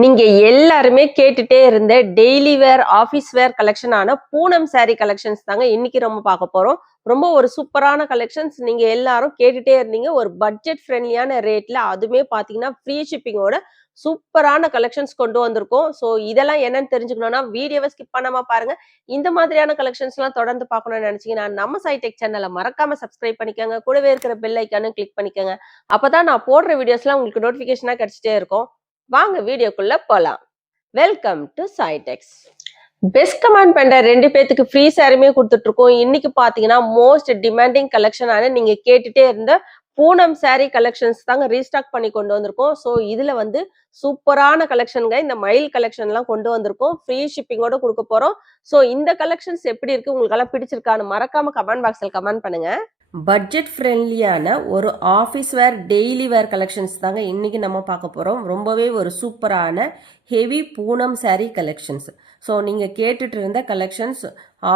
நீங்க எல்லாருமே கேட்டுட்டே இருந்த டெய்லி வேர் ஆபீஸ் வேர் கலெக்ஷனான பூனம் சாரி கலெக்ஷன்ஸ் தாங்க இன்னைக்கு ரொம்ப பார்க்க போறோம். ரொம்ப ஒரு சூப்பரான கலெக்ஷன்ஸ் நீங்க எல்லாரும் கேட்டுட்டே இருந்தீங்க. ஒரு பட்ஜெட் ஃப்ரெண்ட்லியான ரேட்ல அதுவுமே பாத்தீங்கன்னா ஃப்ரீ ஷிப்பிங்கோட சூப்பரான கலெக்ஷன்ஸ் கொண்டு வந்திருக்கோம். ஸோ இதெல்லாம் என்னன்னு தெரிஞ்சுக்கணும்னா வீடியோவை ஸ்கிப் பண்ணாம பாருங்க. இந்த மாதிரியான கலெக்ஷன்ஸ் எல்லாம் தொடர்ந்து பார்க்கணும்னு நினைச்சீங்கன்னா நம்ம சைடெக் சேனலை மறக்காம சப்ஸ்கிரைப் பண்ணிக்கோங்க. கூடவே இருக்கிற பெல் ஐக்கானும் கிளிக் பண்ணிக்கோங்க. அப்பதான் நான் போடுற வீடியோஸ்லாம் உங்களுக்கு நோட்டிபிகேஷனா கிடைச்சிட்டே இருக்கும். வாங்க வீடியோக்குள்ள போலாம். Welcome to சைடெக்ஸ். பெஸ்ட் கமெண்ட் பண்ற 2 பேத்துக்கு ஃப்ரீ சாரியுமே கொடுத்துட்டு இருக்கோம். இன்னைக்கு பாத்தீங்கன்னா மோஸ்ட் டிமாண்டிங் கலெக்ஷனான நீங்க கேட்டுட்டே இருந்த பூனம் சாரி கலெக்ஷன்ஸ் தாங்க ரீஸ்டாக் பண்ணி கொண்டு வந்திருக்கோம். ஸோ இதுல வந்து சூப்பரான கலெக்ஷனுங்க. இந்த மயில் கலெக்ஷன் எல்லாம் கொண்டு வந்திருக்கோம். ஃப்ரீ ஷிப்பிங்கோட கொடுக்க போறோம். ஸோ இந்த கலெக்ஷன்ஸ் எப்படி இருக்கு, உங்களுக்கு எல்லாம் பிடிச்சிருக்கான்னு மறக்காம கமெண்ட் பாக்ஸ்ல கமெண்ட் பண்ணுங்க. பட்ஜெட் ஃப்ரெண்ட்லியான ஒரு office wear daily wear collections தாங்க இன்னைக்கு நம்ம பார்க்க போகிறோம். ரொம்பவே ஒரு சூப்பரான heavy Poonam sari collections. So நீங்கள் கேட்டுட்டு இருந்த collections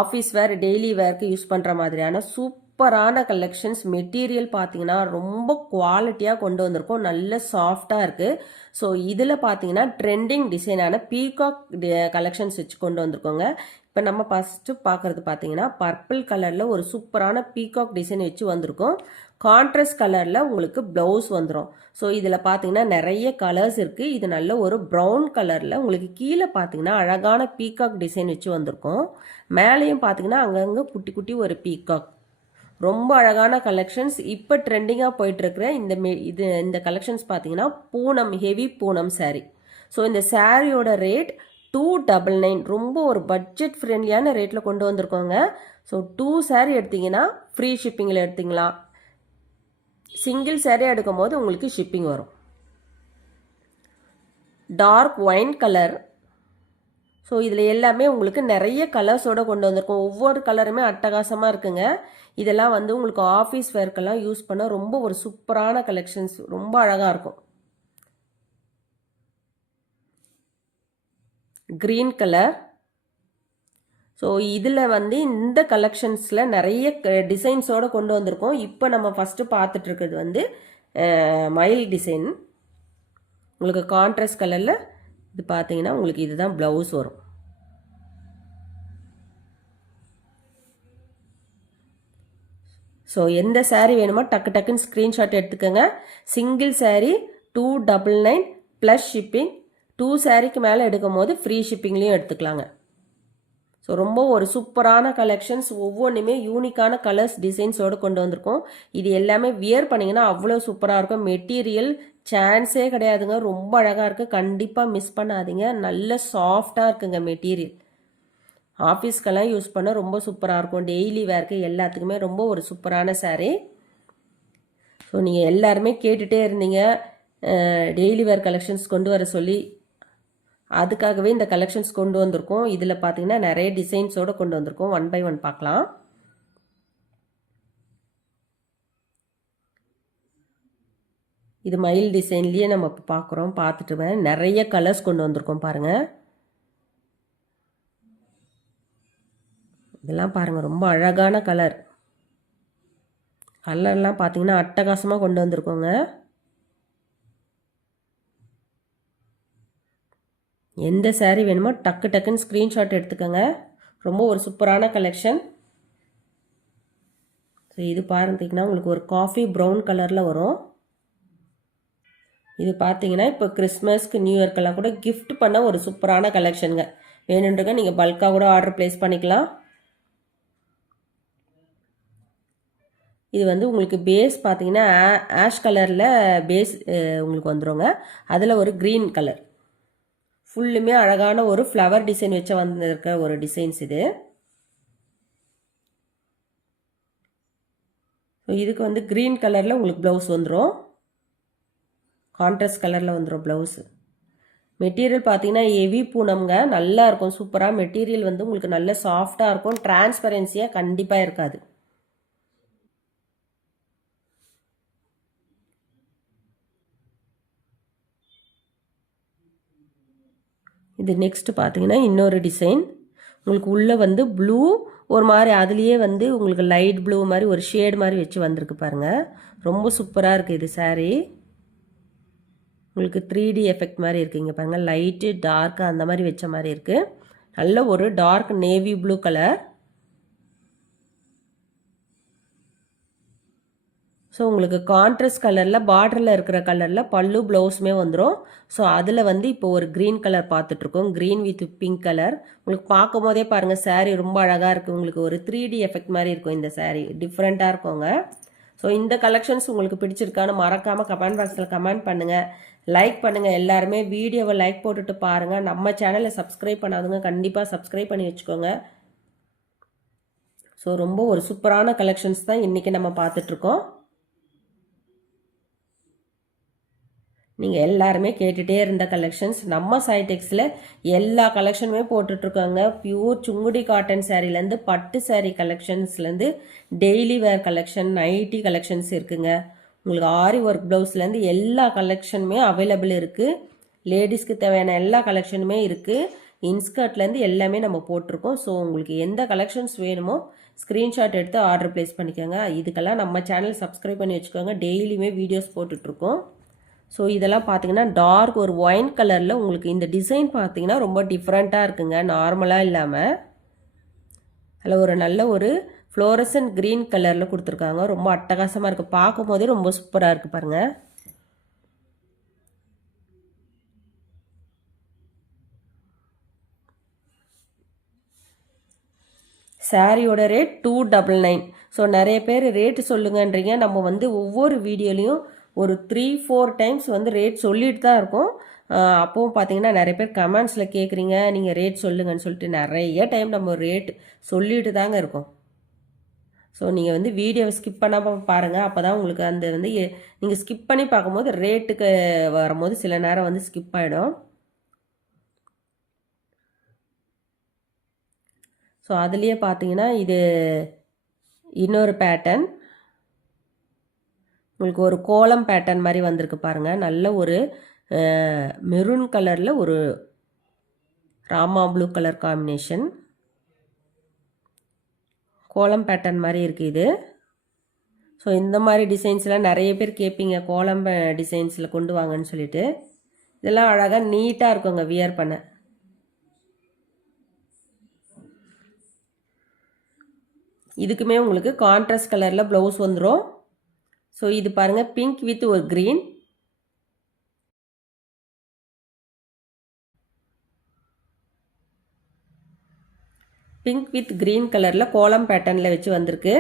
office wear daily wear use பண்ணுற மாதிரியான சூப்பரான கலெக்ஷன்ஸ். மெட்டீரியல் பார்த்தீங்கன்னா ரொம்ப குவாலிட்டியாக கொண்டு வந்திருக்கோம். நல்ல சாஃப்டாக இருக்குது. ஸோ இதில் பார்த்தீங்கன்னா ட்ரெண்டிங் டிசைனான பீகாக் கலெக்ஷன்ஸ் வச்சு கொண்டு வந்திருக்கோங்க. இப்போ நம்ம ஃபஸ்ட்டு பார்க்குறது பார்த்தீங்கன்னா பர்பிள் கலரில் ஒரு சூப்பரான பீகாக் டிசைன் வச்சு வந்திருக்கும். கான்ட்ராஸ்ட் கலரில் உங்களுக்கு ப்ளவுஸ் வந்துடும். ஸோ இதில் பார்த்தீங்கன்னா நிறைய கலர்ஸ் இருக்குது. இது நல்ல ஒரு ப்ரௌன் கலரில் உங்களுக்கு கீழே பார்த்தீங்கன்னா அழகான பீகாக் டிசைன் வச்சு வந்திருக்கும். மேலேயும் பார்த்தீங்கன்னா அங்கங்கே குட்டி குட்டி ஒரு பீகாக். ரொம்ப அழகான கலெக்ஷன்ஸ். இப்போ ட்ரெண்டிங்காக போயிட்டுருக்குற இந்த கலெக்ஷன்ஸ் பார்த்தீங்கன்னா பூனம், ஹெவி பூனம் சாரீ. ஸோ இந்த சாரியோட ரேட் 299. ரொம்ப ஒரு பட்ஜெட் ஃப்ரெண்ட்லியான ரேட்டில் கொண்டு வந்திருக்கோங்க. ஸோ 2 சாரீ எடுத்தீங்கன்னா ஃப்ரீ ஷிப்பிங்கில் எடுத்தீங்களா, சிங்கிள் சாரீ எடுக்கும் போது உங்களுக்கு ஷிப்பிங் வரும். Dark wine colour. ஸோ இதில் எல்லாமே உங்களுக்கு நிறைய கலர்ஸோடு கொண்டு வந்திருக்கோம். ஒவ்வொரு கலருமே அட்டகாசமாக இருக்குங்க. இதெல்லாம் வந்து உங்களுக்கு ஆஃபீஸ் வேர்க்கெல்லாம் யூஸ் பண்ண ரொம்ப ஒரு சூப்பரான கலெக்ஷன்ஸ். ரொம்ப அழகாக இருக்கும். Green colour. ஸோ இதில் வந்து இந்த கலெக்ஷன்ஸில் நிறைய டிசைன்ஸோடு கொண்டு வந்திருக்கோம். இப்போ நம்ம ஃபஸ்ட்டு பார்த்துட்டு இருக்கிறது வந்து மயில் டிசைன். உங்களுக்கு கான்ட்ராஸ்ட் கலரில் இது பார்த்தீங்கன்னா உங்களுக்கு இதுதான் ப்ளவுஸ் வரும். ஸோ எந்த சாரீ வேணுமோ டக்கு டக்குன்னு ஸ்க்ரீன்ஷாட் எடுத்துக்கோங்க. Single sari 299 plus shipping. 2 சாரீக்கு மேலே எடுக்கும் போது ஃப்ரீ ஷிப்பிங்லேயும் எடுத்துக்கலாங்க. ஸோ ரொம்ப ஒரு சூப்பரான கலெக்ஷன்ஸ். ஒவ்வொன்றுமே யூனிக்கான கலர்ஸ் டிசைன்ஸோடு கொண்டு வந்திருக்கோம். இது எல்லாமே வியர் பண்ணிங்கன்னா அவ்வளோ சூப்பராக இருக்கும். மெட்டீரியல் சான்ஸே கிடையாதுங்க. ரொம்ப அழகாக இருக்குது. கண்டிப்பாக மிஸ் பண்ணாதீங்க. நல்ல சாஃப்டாக இருக்குங்க மெட்டீரியல். ஆஃபீஸ்க்கெல்லாம் யூஸ் பண்ண ரொம்ப சூப்பராக இருக்கும். டெய்லி வேர்க்கு எல்லாத்துக்குமே ரொம்ப ஒரு சூப்பரான சாரீ. ஸோ நீங்கள் எல்லாருமே கேட்டுகிட்டே இருந்தீங்க டெய்லி வேர் கலெக்ஷன்ஸ் கொண்டு வர சொல்லி. அதுக்காகவே இந்த கலெக்ஷன்ஸ் கொண்டு வந்திருக்கோம். இதில் பார்த்தீங்கன்னா நிறைய டிசைன்ஸோடு கொண்டு வந்திருக்கோம். 1 by 1 பார்க்கலாம். இது மயில் டிசைன்லேயே நம்ம இப்போ பார்க்குறோம். பார்த்துட்டு நிறைய கலர்ஸ் கொண்டு வந்திருக்கோம் பாருங்கள். இதெல்லாம் பாருங்கள் ரொம்ப அழகான கலர். கலர்லாம் பார்த்தீங்கன்னா அட்டகாசமாக கொண்டு வந்திருக்கோங்க. எந்த சாரீ வேணுமோ டக்கு டக்குன்னு ஸ்க்ரீன்ஷாட் எடுத்துக்கோங்க. ரொம்ப ஒரு சூப்பரான கலெக்ஷன். ஸோ இது பார்த்தீங்கன்னா உங்களுக்கு ஒரு காஃபி ப்ரௌன் கலரில் வரும். இது பார்த்தீங்கன்னா இப்போ கிறிஸ்மஸ்க்கு நியூ இயர்க்கெல்லாம் கூட கிஃப்ட் பண்ண ஒரு சூப்பரான கலெக்ஷனுங்க. வேணுன்றங்க நீங்கள் பல்காக கூட ஆர்டர் ப்ளேஸ் பண்ணிக்கலாம். இது வந்து உங்களுக்கு பேஸ் பார்த்தீங்கன்னா ஆஷ் கலரில் பேஸ் உங்களுக்கு வந்துடுங்க. அதில் ஒரு க்ரீன் கலர் ஃபுல்லுமே அழகான ஒரு ஃப்ளவர் டிசைன் வச்சு வந்திருக்க ஒரு டிசைன்ஸ் இது. இதுக்கு வந்து க்ரீன் கலரில் உங்களுக்கு ப்ளவுஸ் வந்துடும். கான்ட்ராஸ்ட் கலரில் வந்துடும் ப்ளவுஸு. மெட்டீரியல் பார்த்தீங்கன்னா ஹெவி பூனம்ங்க. நல்லா இருக்கும். சூப்பராக மெட்டீரியல் வந்து உங்களுக்கு நல்ல சாஃப்டாக இருக்கும். டிரான்ஸ்பரன்சியாக கண்டிப்பாக இருக்காது. இது நெக்ஸ்ட் பார்த்தீங்கன்னா இன்னொரு டிசைன். உங்களுக்கு உள்ளே வந்து ப்ளூ ஒரு மாதிரி அதுலேயே வந்து உங்களுக்கு லைட் ப்ளூ மாதிரி ஒரு ஷேட் மாதிரி வச்சு வந்திருக்கு பாருங்கள். ரொம்ப சூப்பராக இருக்குது இது சாரீ. உங்களுக்கு 3D எஃபெக்ட் மாதிரி இருக்குங்க பாருங்கள், லைட்டு டார்க்கு அந்த மாதிரி வச்ச மாதிரி இருக்குது. நல்ல ஒரு dark navy blue colour. So உங்களுக்கு கான்ட்ராஸ்ட் கலரில் பார்டரில் இருக்கிற கலரில் பல்லு ப்ளவுஸுமே வந்துடும். ஸோ அதில் வந்து இப்போ ஒரு க்ரீன் கலர் பார்த்துட்ருக்கோம், க்ரீன் வித் பிங்க் கலர். உங்களுக்கு பார்க்கும் போதே பாருங்கள் சாரீ ரொம்ப அழகாக இருக்குது. உங்களுக்கு ஒரு 3D எஃபெக்ட் மாதிரி இருக்கும் இந்த சாரீ, டிஃப்ரெண்ட்டாக இருக்குங்க. ஸோ இந்த கலெக்ஷன்ஸ் உங்களுக்கு பிடிச்சிருக்கான்னு மறக்காமல் கமெண்ட் பாக்ஸில் கமெண்ட் பண்ணுங்கள், லைக் பண்ணுங்கள். எல்லாருமே வீடியோவை லைக் போட்டுட்டு பாருங்கள். நம்ம சேனலை சப்ஸ்கிரைப் பண்ணாதுங்க, கண்டிப்பாக சப்ஸ்கிரைப் பண்ணி வச்சுக்கோங்க. ஸோ ரொம்ப ஒரு சூப்பரான கலெக்ஷன்ஸ் தான் இன்றைக்கி நம்ம பார்த்துட்ருக்கோம். நீங்கள் எல்லாருமே கேட்டுகிட்டே இருந்த கலெக்ஷன்ஸ் நம்ம சைடெக்ஸில் எல்லா கலெக்ஷனுமே போட்டுட்ருக்காங்க. பியூர் சுங்குடி காட்டன் சாரீலேருந்து பட்டு சாரீ கலெக்ஷன்ஸ்லேருந்து daily wear collection, nighty collections இருக்குங்க. உங்களுக்கு ஆரி ஒர்க் ப்ளவுஸ்லேருந்து எல்லா கலெக்ஷனுமே அவைலபிள் இருக்குது. லேடிஸ்க்கு தேவையான எல்லா கலெக்ஷனுமே இருக்குது. இன்ஸ்கர்ட்லேருந்து எல்லாமே நம்ம போட்டிருக்கோம். ஸோ உங்களுக்கு எந்த கலெக்ஷன்ஸ் வேணுமோ ஸ்க்ரீன்ஷாட் எடுத்து ஆர்டர் ப்ளேஸ் பண்ணிக்கோங்க. இதுக்கெல்லாம் நம்ம சேனல் சப்ஸ்கிரைப் பண்ணி வச்சுக்கோங்க, டெய்லியுமே வீடியோஸ் போட்டுட்ருக்கோம். ஸோ இதெல்லாம் பார்த்தீங்கன்னா டார்க் ஒரு ஒயின் கலரில் உங்களுக்கு இந்த டிசைன் பார்த்தீங்கன்னா ரொம்ப டிஃப்ரெண்ட்டாக இருக்குங்க, நார்மலாக இல்லாமல். அதில் ஒரு நல்ல ஒரு ஃப்ளோரசன்ட் க்ரீன் கலரில் கொடுத்துருக்காங்க, ரொம்ப அட்டகாசமாக இருக்குது. பார்க்கும் போதே ரொம்ப சூப்பராக இருக்குது பாருங்கள். சாரியோட ரேட் 299. ஸோ நிறைய பேர் ரேட்டு சொல்லுங்கன்றீங்க. நம்ம வந்து ஒவ்வொரு வீடியோலையும் ஒரு 3-4 டைம்ஸ் வந்து ரேட் சொல்லிட்டு தான் இருக்கோம். அப்போவும் பார்த்தீங்கன்னா நிறைய பேர் கமெண்ட்ஸில் கேட்குறீங்க, நீங்கள் ரேட் சொல்லுங்கன்னு சொல்லிட்டு நிறைய டைம் நம்ம ரேட் சொல்லிட்டு தாங்க இருக்கோம். ஸோ நீங்கள் வந்து வீடியோவை ஸ்கிப் பண்ணாமல் பாருங்கள், அப்போ தான் உங்களுக்கு அந்த வந்து நீங்கள் ஸ்கிப் பண்ணி பார்க்கும்போது ரேட்டுக்கு வரும்போது சில நேரம் வந்து ஸ்கிப் ஆகிடும். ஸோ அதுலேயே பார்த்தீங்கன்னா இது இன்னொரு பேட்டர்ன், உங்களுக்கு ஒரு கோலம் பேட்டர்ன் மாதிரி வந்திருக்கு பாருங்கள். நல்ல ஒரு மெரூன் கலரில் ஒரு ராமா ப்ளூ கலர் காம்பினேஷன் கோலம் பேட்டர்ன் மாதிரி இருக்குது இது. ஸோ இந்த மாதிரி டிசைன்ஸ்லாம் நிறைய பேர் கேட்பீங்க, கோலம் டிசைன்ஸில் கொண்டு வாங்கன்னு சொல்லிட்டு. இதெல்லாம் அழகாக நீட்டாக இருக்குங்க வியர் பண்ண. இதுக்குமே உங்களுக்கு கான்ட்ராஸ்ட் கலரில் ப்ளவுஸ் வந்துடும். ஸோ இது பாருங்கள், பிங்க் வித் ஒரு க்ரீன். பிங்க் வித் க்ரீன் கலரில் கோலம் பேட்டர்னில் வச்சு வந்திருக்கு.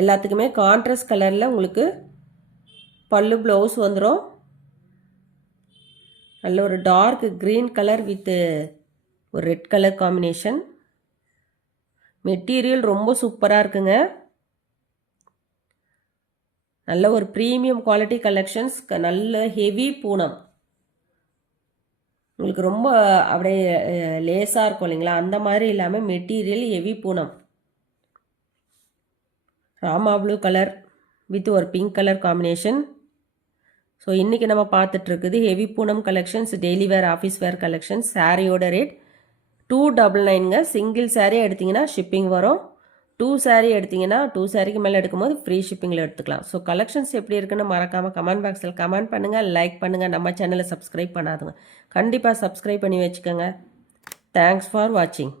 எல்லாத்துக்குமே கான்ட்ராஸ்ட் கலரில் உங்களுக்கு பல்லு ப்ளவுஸ் வந்துடும். நல்ல ஒரு டார்க் க்ரீன் கலர் வித் ஒரு ரெட் கலர் காம்பினேஷன். மெட்டீரியல் ரொம்ப சூப்பராக இருக்குங்க. நல்ல ஒரு ப்ரீமியம் குவாலிட்டி கலெக்ஷன்ஸ், நல்ல ஹெவி பூனம். உங்களுக்கு ரொம்ப அப்படியே லேஸாக இருக்கும் இல்லைங்களா, அந்த மாதிரி இல்லாமல் material heavy Poonam. Rama blue colour with ஒரு பிங்க் கலர் காம்பினேஷன். ஸோ இன்றைக்கி நம்ம பார்த்துட்ருக்குது heavy Poonam collections, daily wear office wear collections. சாரியோட ரேட் 299ங்க. சிங்கிள் சாரீ எடுத்திங்கன்னா ஷிப்பிங் வரும். 2 சாரீ எடுத்திங்கன்னா 2 சாரீக்கு மேலே எடுக்கும்போது ஃப்ரீ ஷிப்பிங்கில் எடுத்துக்கலாம். ஸோ கலெக்ஷன்ஸ் எப்படி இருக்குன்னு மறக்காமல் கமெண்ட் பாக்ஸில் கமெண்ட் பண்ணுங்கள், லைக் பண்ணுங்கள். நம்ம சேனலை சப்ஸ்கிரைப் பண்ணாதுங்க, கண்டிப்பாக சப்ஸ்கிரைப் பண்ணி வச்சுக்கோங்க. தேங்க்ஸ் ஃபார் வாட்சிங்.